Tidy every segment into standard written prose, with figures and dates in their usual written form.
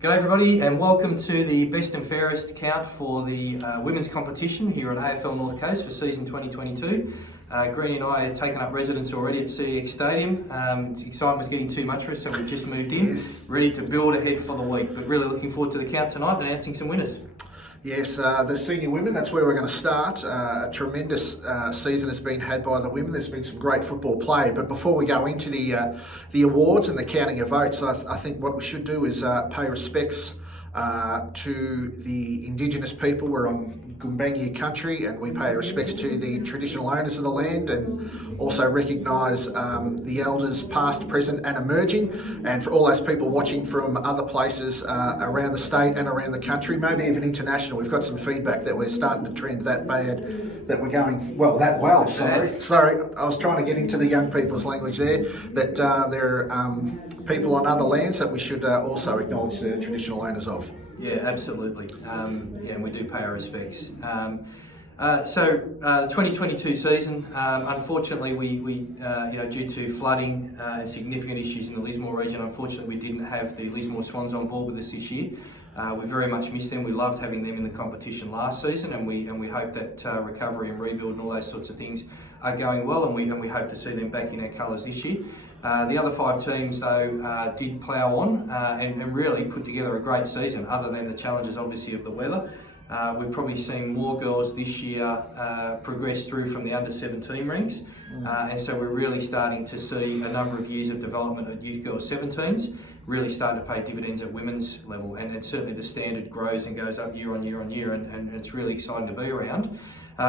G'day everybody and welcome to the Best and Fairest count for the women's competition here at AFL North Coast for season 2022. Greenie and I have taken up residence already at CEX Stadium. Excitement was getting too much for us, so we've just moved in, ready to build ahead for the week, but really looking forward to the count tonight and announcing some winners. Yes, the senior women, that's where we're going to start. A tremendous season has been had by the women. There's been some great football played, but before we go into the awards and the counting of votes, I think what we should do is pay respects to the Indigenous people. We're on Gumbaynggirr country and we pay respects to the traditional owners of the land and also recognise the elders past, present and emerging, and for all those people watching from other places around the state and around the country, maybe even international. We've got some feedback that we're starting to trend that bad, that we're going, sorry, I was trying to get into the young people's language there, that there are people on other lands that we should also acknowledge the traditional owners of. Yeah, absolutely. And we do pay our respects. The 2022 season, unfortunately, we due to flooding and significant issues in the Lismore region, unfortunately, we didn't have the Lismore Swans on board with us this year. We very much missed them. We loved having them in the competition last season, and we hope that recovery and rebuild and all those sorts of things are going well, and we hope to see them back in our colours this year. The other 5 teams, though, did plough on and really put together a great season, other than the challenges, obviously, of the weather. We've probably seen more girls this year progress through from the under-17 ranks, and so we're really starting to see a number of years of development at youth girls 17s really starting to pay dividends at women's level, and certainly the standard grows and goes up year on year on year, and it's really exciting to be around.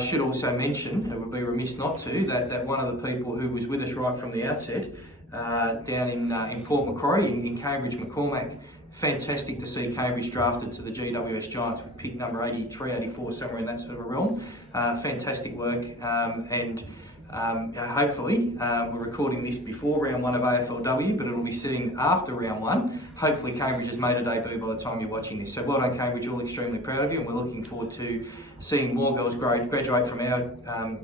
Should also mention, it would be remiss not to, that one of the people who was with us right from the outset, down in Port Macquarie, in Cambridge McCormack, fantastic to see Cambridge drafted to the GWS Giants with pick number 83, 84, somewhere in that sort of a realm. Fantastic work, and hopefully, we're recording this before round 1 of AFLW, but it'll be sitting after round 1. Hopefully Cambridge has made a debut by the time you're watching this. So well done Cambridge, all extremely proud of you, and we're looking forward to seeing more girls graduate from our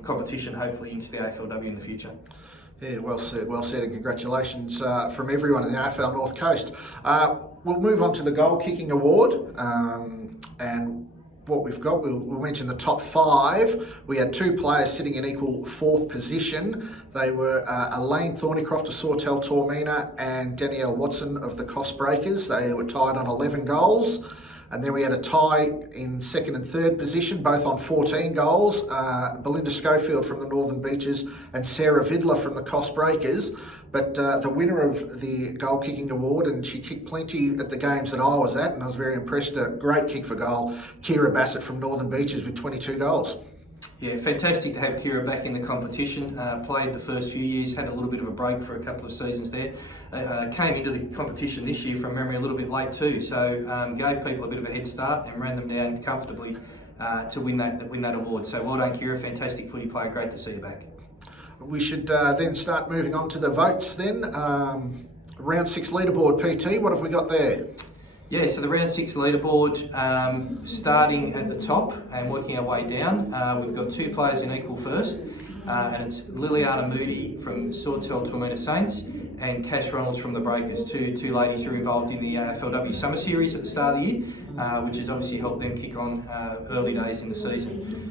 competition, hopefully into the AFLW in the future. Yeah, well said, and congratulations from everyone in the AFL North Coast. We'll move on to the goal kicking award, and what we've got, we'll mention the top 5. We had 2 players sitting in equal 4th position. They were Elaine Thornycroft of Sawtell Tormina and Danielle Watson of the Coffs Breakers. They were tied on 11 goals. And then we had a tie in 2nd and 3rd position, both on 14 goals. Belinda Schofield from the Northern Beaches and Sarah Vidler from the Coffs Breakers. But the winner of the goal kicking award, and she kicked plenty at the games that I was at, and I was very impressed, a great kick for goal, Kira Bassett from Northern Beaches with 22 goals. Yeah, fantastic to have Kira back in the competition. Played the first few years, had a little bit of a break for a couple of seasons there. Came into the competition this year from memory a little bit late too, so gave people a bit of a head start and ran them down comfortably to win that award. So well done Kira, fantastic footy player, great to see you back. We should then start moving on to the votes then. Round 6 leaderboard, PT, what have we got there? Yeah, so the round 6 leaderboard, starting at the top and working our way down, we've got 2 players in equal first, and it's Liliana Moody from Sawtell Tormina Saints and Cash Reynolds from the Breakers, two ladies who are involved in the AFLW Summer Series at the start of the year, which has obviously helped them kick on early days in the season.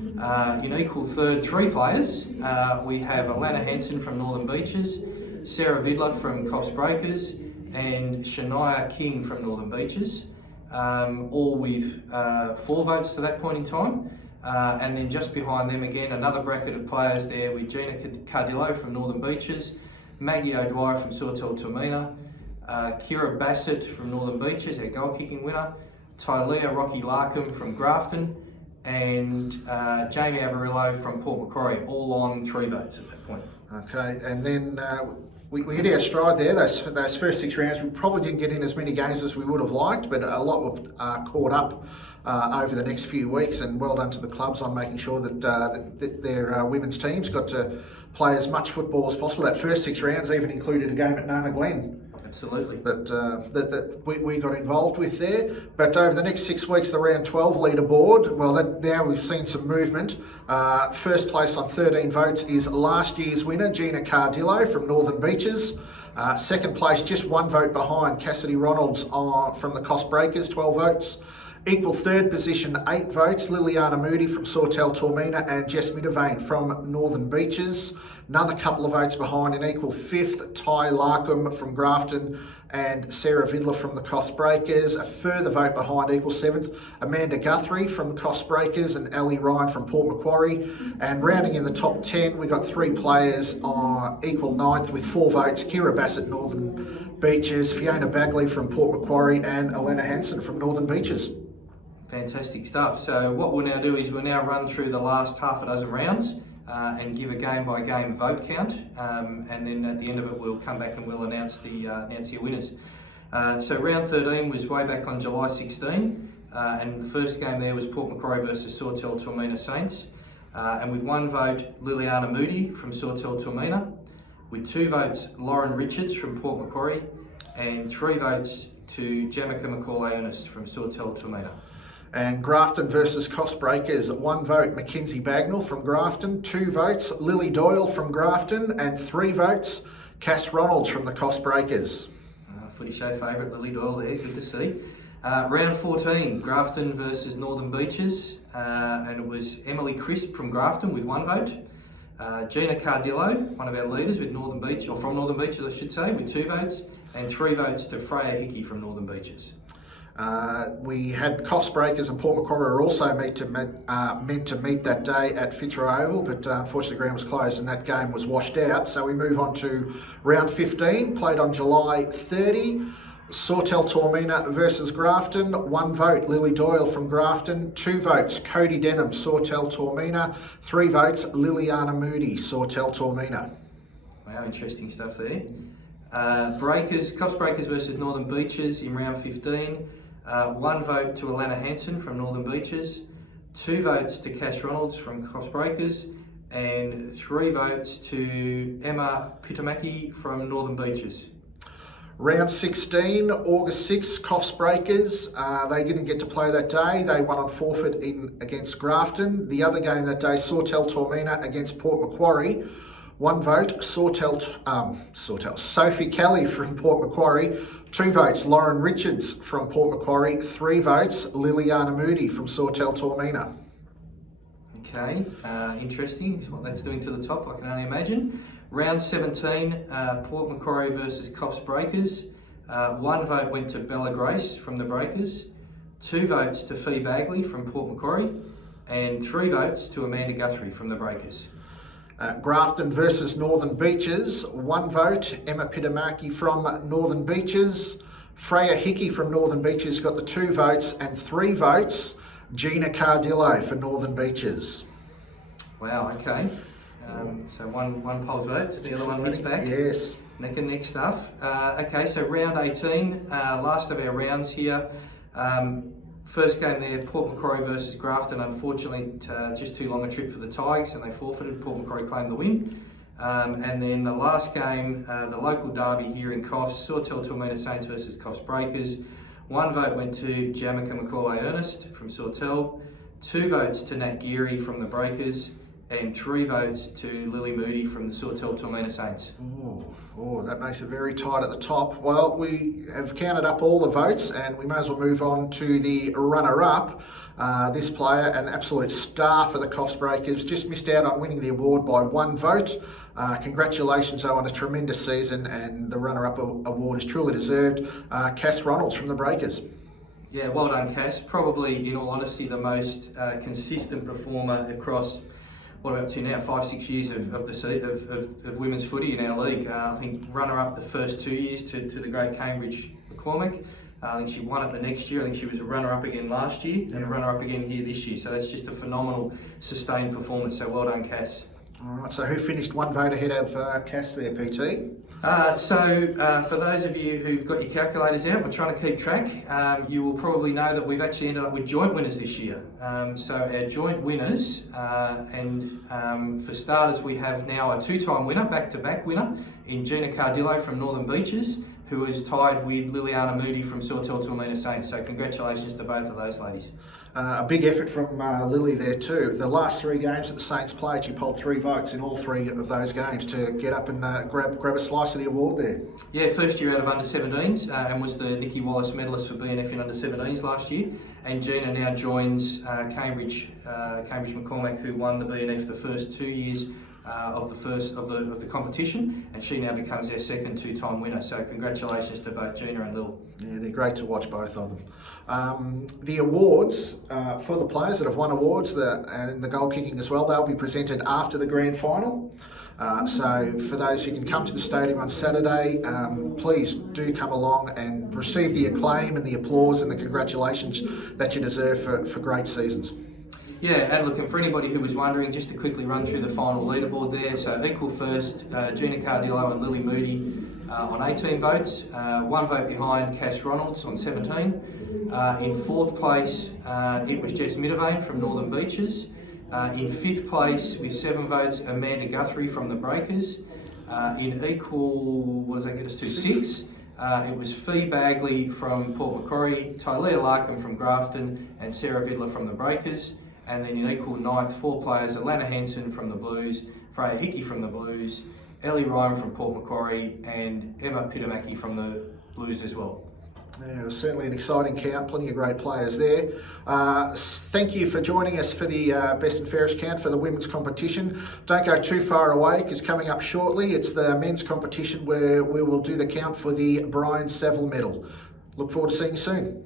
In equal third, 3 players, we have Alana Hansen from Northern Beaches, Sarah Vidler from Coffs Breakers, and Shania King from Northern Beaches, all with 4 votes to that point in time. And then just behind them again, another bracket of players there with Gina Cardillo from Northern Beaches, Maggie O'Dwyer from Sawtell Tormina, Kira Bassett from Northern Beaches, our goal kicking winner, Tylea Rocky Larkham from Grafton, and Jamie Avarillo from Port Macquarie, all on 3 votes at that point. Okay, and then we hit our stride there. Those first 6 rounds, we probably didn't get in as many games as we would have liked, but a lot were caught up over the next few weeks, and well done to the clubs on making sure that their women's teams got to play as much football as possible. That first 6 rounds even included a game at Nana Glen. Absolutely. That we got involved with there. But over the next 6 weeks, the round 12 leaderboard, well, now we've seen some movement. First place on 13 votes is last year's winner, Gina Cardillo from Northern Beaches. Second place, just 1 vote behind, Cassidy Ronalds from the Cost Breakers, 12 votes. Equal third position, 8 votes, Liliana Moody from Sawtell Tormina and Jess Middavane from Northern Beaches. Another couple of votes behind in equal fifth, Ty Larkham from Grafton and Sarah Vidler from the Cost Breakers. A further vote behind, equal seventh, Amanda Guthrie from the Cost Breakers and Ellie Ryan from Port Macquarie. And rounding in the top 10, we got 3 players on equal ninth with 4 votes, Kira Bassett, Northern Beaches, Fiona Bagley from Port Macquarie and Elena Hansen from Northern Beaches. Fantastic stuff. So what we'll now do is we'll now run through the last half a dozen rounds and give a game-by-game vote count, and then at the end of it we'll come back and we'll announce the winners. So round 13 was way back on July 16, and the first game there was Port Macquarie versus Sawtell Tormina Saints, and with 1 vote Liliana Moody from Sawtell Tormina, with 2 votes Lauren Richards from Port Macquarie, and 3 votes to Jamaica McCall-Ernest from Sawtell Tormina. And Grafton versus Cost Breakers, 1 vote Mackenzie Bagnall from Grafton, 2 votes Lily Doyle from Grafton, and 3 votes Cass Ronalds from the Cost Breakers. Footy show favourite Lily Doyle there, good to see. Round 14, Grafton versus Northern Beaches, and it was Emily Crisp from Grafton with 1 vote. Gina Cardillo, one of our leaders with Northern Beach, or from Northern Beaches I should say, with 2 votes, and 3 votes to Freya Hickey from Northern Beaches. We had Cost Breakers and Port Macquarie were also meant to meet that day at Fitzroy Oval, but unfortunately the ground was closed and that game was washed out. So we move on to round 15, played on July 30. Sawtell Tormina versus Grafton, 1 vote Lily Doyle from Grafton, 2 votes Cody Denham, Sawtell Tormina, 3 votes Liliana Moody, Sawtell Tormina. Wow, interesting stuff there. Cost Breakers versus Northern Beaches in round 15. 1 vote to Alana Hansen from Northern Beaches, 2 votes to Cash Ronalds from Cost Breakers, and 3 votes to Emma Pitamaki from Northern Beaches. Round 16, August 6, Cost Breakers. They didn't get to play that day. They won on forfeit against Grafton. The other game that day, Sawtell Tormina against Port Macquarie. 1 vote, Sophie Kelly from Port Macquarie. 2 votes, Lauren Richards from Port Macquarie. 3 votes, Liliana Moody from Sawtell Tormina. Okay, interesting. What that's doing to the top, I can only imagine. Round 17, Port Macquarie versus Coffs Breakers. 1 vote went to Bella Grace from the Breakers. 2 votes to Fee Bagley from Port Macquarie. And 3 votes to Amanda Guthrie from the Breakers. Grafton versus Northern Beaches, 1 vote, Emma Pitamaki from Northern Beaches. Freya Hickey from Northern Beaches got the 2 votes, and 3 votes, Gina Cardillo for Northern Beaches. Wow, okay. So one polls votes, the other one hits back. Yes. Neck and neck stuff. Okay, so round 18, last of our rounds here. First game there, Port Macquarie versus Grafton. Unfortunately, just too long a trip for the Tigers, and they forfeited. Port Macquarie claimed the win. And then the last game, the local derby here in Coffs, Sawtell Tormina Saints versus Coffs Breakers. 1 vote went to Jamaica McCall-Ernest from Sawtell, 2 votes to Nat Geary from the Breakers, and 3 votes to Lily Moody from the Sawtell Tormina Saints. Oh, that makes it very tight at the top. Well, we have counted up all the votes and we may as well move on to the runner-up. This player, an absolute star for the Coffs Breakers, just missed out on winning the award by 1 vote. Congratulations though on a tremendous season, and the runner-up award is truly deserved. Cass Ronalds from the Breakers. Yeah, well done Cass. Probably, in all honesty, the most consistent performer across what we're up to now, 5-6 years of women's footy in our league. I think runner-up the first 2 years to the great Cambridge McCormick. I think she won it the next year. I think she was a runner-up again last year and a runner-up again here this year. So that's just a phenomenal sustained performance. So well done, Cass. All right, so who finished 1 vote ahead of Cass there, PT? For those of you who've got your calculators out, we're trying to keep track. You will probably know that we've actually ended up with joint winners this year. So our joint winners, for starters, we have now a 2-time winner, back-to-back winner, in Gina Cardillo from Northern Beaches, who was tied with Liliana Moody from Sawtell Tuamina Saints. So congratulations to both of those ladies. A big effort from Lily there too. The last 3 games that the Saints played, she polled 3 votes in all 3 of those games to get up and grab a slice of the award there. Yeah, first year out of under-17s and was the Nikki Wallace medalist for BNF in under-17s last year. And Gina now joins Cambridge McCormack, who won the BNF the first 2 years of the competition, and she now becomes our second 2-time winner. So congratulations to both Gina and Lil. Yeah, they're great to watch, both of them. The awards for the players that have won awards and the goal kicking as well, they'll be presented after the grand final. So for those who can come to the stadium on Saturday, please do come along and receive the acclaim and the applause and the congratulations that you deserve for great seasons. Yeah, and look, and for anybody who was wondering, just to quickly run through the final leaderboard there. So equal first, Gina Cardillo and Lily Moody on 18 votes, 1 vote behind Cass Ronalds on 17. In 4th place, it was Jess Middivane from Northern Beaches. In 5th place, with 7 votes, Amanda Guthrie from the Breakers. In equal, what does that get us to? 6. It was Fee Bagley from Port Macquarie, Tylea Larkham from Grafton, and Sarah Vidler from the Breakers. And then in equal 9th, 4 players, Alana Henson from the Blues, Freya Hickey from the Blues, Ellie Ryan from Port Macquarie, and Emma Pitamaki from the Blues as well. Yeah, it was certainly an exciting count, plenty of great players there. Thank you for joining us for the Best and Fairest count for the women's competition. Don't go too far away, because coming up shortly it's the men's competition where we will do the count for the Brian Saville medal. Look forward to seeing you soon.